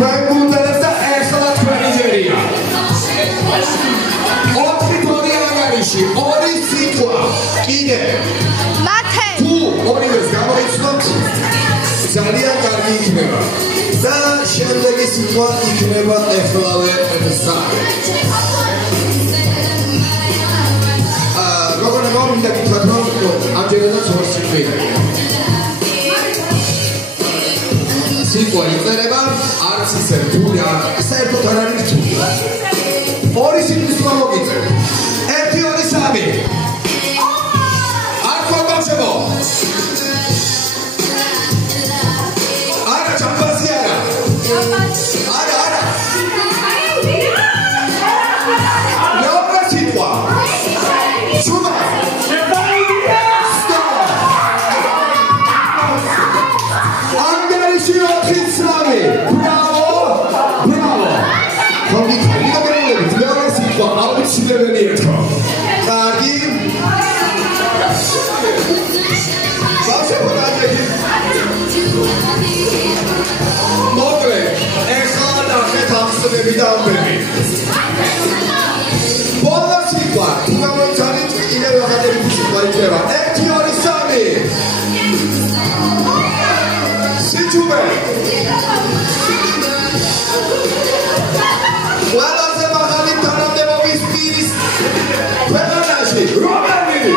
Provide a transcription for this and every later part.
თქვენ გუნდებს და ეხლა თქვენი ჯერია. 4 ტონი ანგარიში, 2 სიტყვა. კიდე. მათე. თუ ორივეს გამოიცნობთ, ძალიან კარგი იქნება. და შემდეგი სიტყვა იქნება ეხლავე ზარი. როგორ მინდა გითხრათ, რომ ამჯერადაც 2 სიტყვია. სიტყვა იწერება, არც ისე რთული, საერთოდ არ არის რთული. 2 სიტყვის მოგიწევ. 1 2 3. არ თქვა ბავშვებო. არა ჩამბაზი არა. არა. მეორე სიტყვა. შუბა. ანგარიში 4 3. ბრავო. კონდიტი მეორე სიტყვა აუცილებელი ერთხო. კარგი. ბავშვებო დაძეგით. მოკლედ, ეხლა ნახეთ ახსნები და ამბები. ბოლო სიტყვა, თუ გამოიცანით, კიდევ ახალები სიტყვა იქნება. 1 2 3. სიჩუბე. ყველაზე მაღალი თანამდებობის პირის ქვეყანაში, რომელი?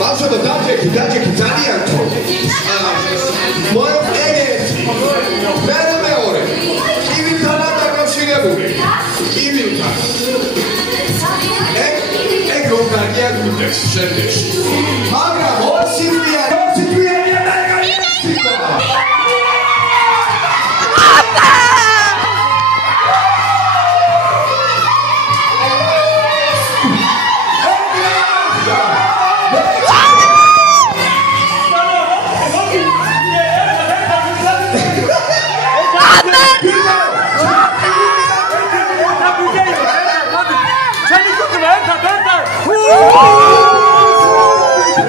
ბავშვებო დაჭექი ძალიან თო. მოეყენეთ. მეორე. კივილთან დაკავშირებული. კივილთან. ეგ რომ გარია გუნდებს შემდეგში.